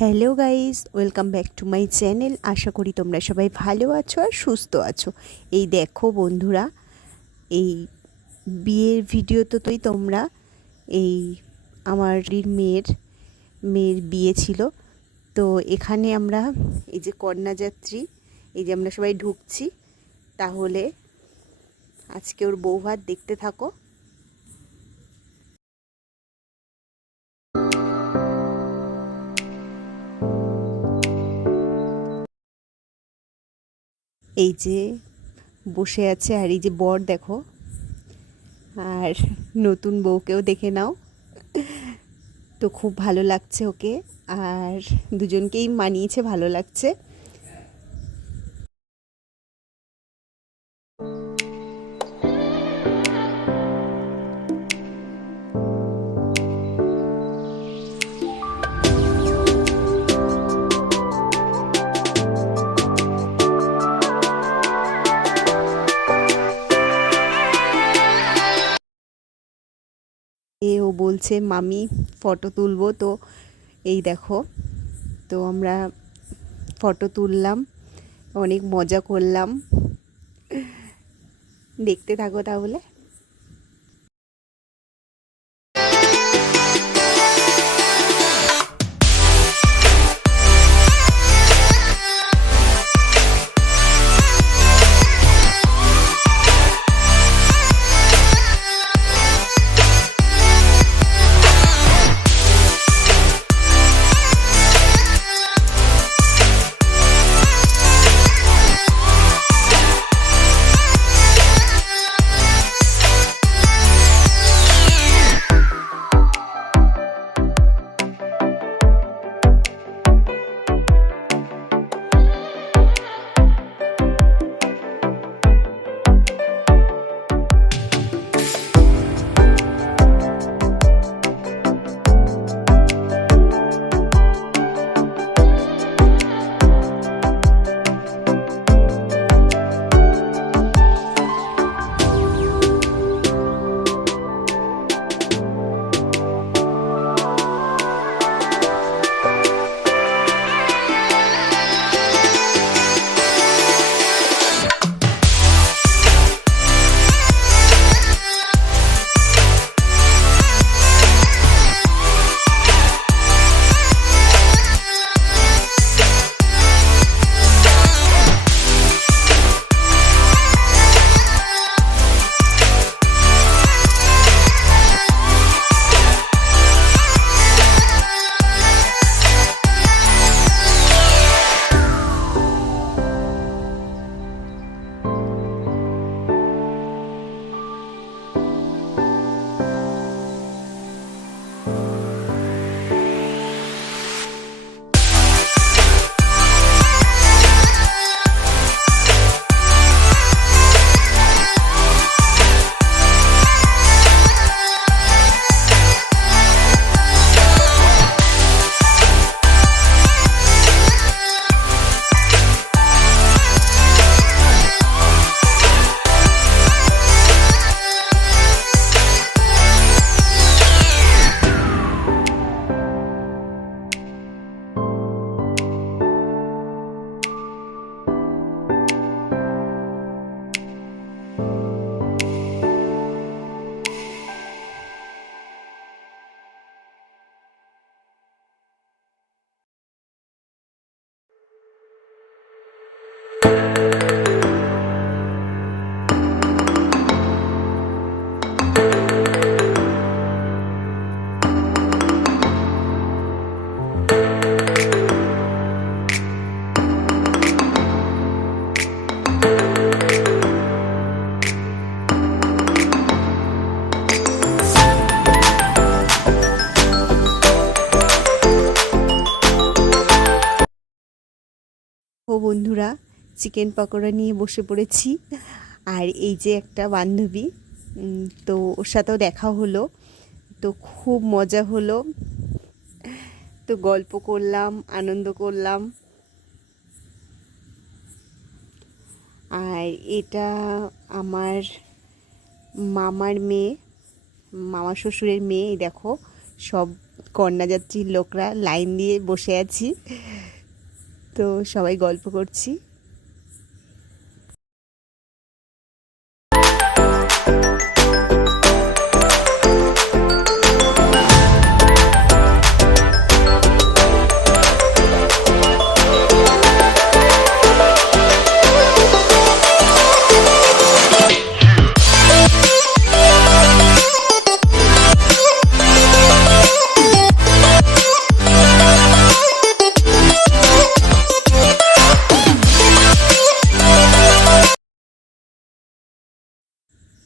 Hello guys, welcome back to my channel. আশা করি তোমরা সবাই ভালো আছো আর সুস্থ আছো। এই দেখো বন্ধুরা, এই বিয়ের ভিডিও তোমরা এই আমার মেয়ের বিয়ে ছিল। তো এখানে আমরা এই যে কন্যাযাত্রী, এই যে আমরা সবাই ঢুকছি। তাহলে আজকে ওর বৌভাত দেখতে থাকো। এই যে বসে আছে, আর এই যে বর দেখো, আর নতুন বউকেও দেখে নাও। তো খুব ভালো লাগছে ওকে, আর দুজনকেই মানিয়েছে, ভালো লাগছে। ও বলছে মামি ফটো তুলবো। তো এই দেখো, তো আমরা ফটো তুললাম, অনেক মজা করলাম। দেখতে থাকো তাহলে। ও বন্ধুরা, চিকেন পকোড়া নিয়ে বসে পড়েছি। আর এই যে একটা বান্ধবী, তো ওর সাথেও দেখা হলো। তো খুব মজা হলো, তো গল্প করলাম, আনন্দ করলাম। আর এটা আমার মামার মেয়ে, মামা শ্বশুরের মেয়ে। এই দেখো, সব কন্যাযাত্রীর লোকরা লাইন দিয়ে বসে আছি, তো সবাই গল্প করছি।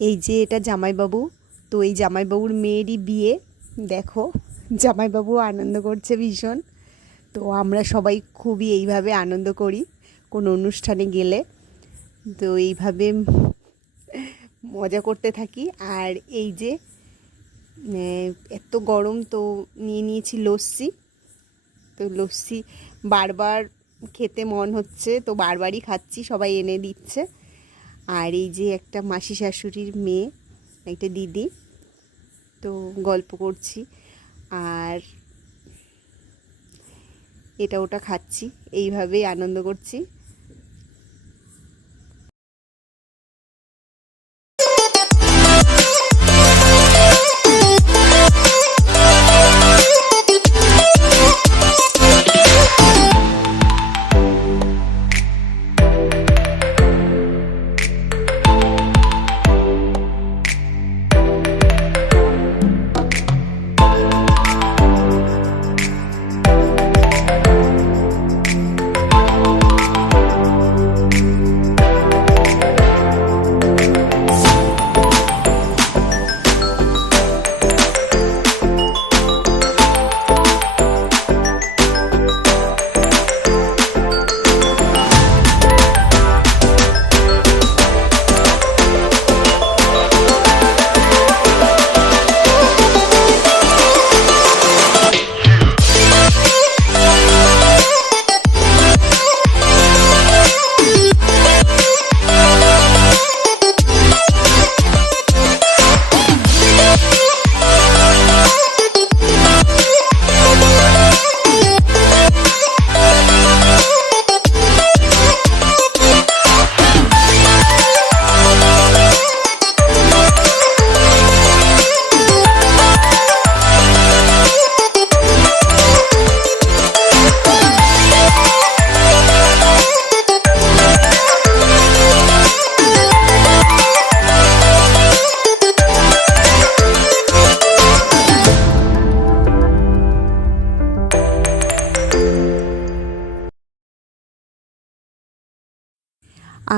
এই যে এটা জামাইবাবু, তো এই জামাইবাবুর মেয়েরই বিয়ে। দেখো জামাইবাবু আনন্দ করছে ভীষণ। তো আমরা সবাই খুবই এইভাবে আনন্দ করি কোনো অনুষ্ঠানে গেলে, তো এইভাবে মজা করতে থাকি। আর এই যে এত গরম, তো নিয়ে নিয়েছি লস্যি। তো লস্যি বারবার খেতে মন হচ্ছে, তো বারবারই খাচ্ছি, সবাই এনে দিচ্ছে। আর এই যে একটা মাসি শাশুড়ির মেয়ে, একটা দিদি, তো গল্প করছি আর এটা ওটা খাচ্ছি, এইভাবেই আনন্দ করছি।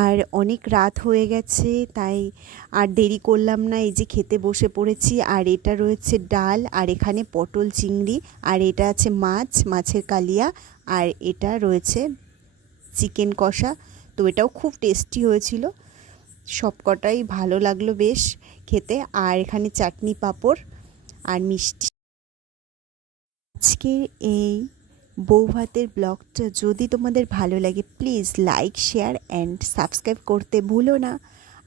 আর অনেক রাত হয়ে গেছে, তাই আর দেরি করলাম না, এই যে খেতে বসে পড়েছি। আর এটা রয়েছে ডাল, আর এখানে পটল চিংড়ি, আর এটা আছে মাছ, মাছের কালিয়া, আর এটা রয়েছে চিকেন কষা। তো এটাও খুব টেস্টি হয়েছিল, সব কটাই ভালো লাগলো বেশ খেতে। আর এখানে চাটনি, পাঁপড় আর মিষ্টি। আজকের এই বউ ভাতের ব্লগটা যদি তোমাদের ভালো লাগে, please like, share and subscribe করতে ভুলো না।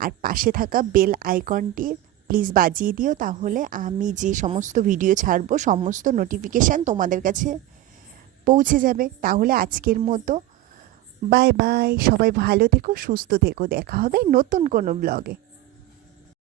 আর পাশে থাকা বেল আইকনটি প্লিজ বাজিয়ে দিও, তাহলে আমি যে সমস্ত ভিডিও ছাড়বো সমস্ত নোটিফিকেশান তোমাদের কাছে পৌঁছে যাবে। তাহলে আজকের মতো বাই বাই, সবাই ভালো থেকো, সুস্থ থেকো, দেখা হবে নতুন কোনো ব্লগে।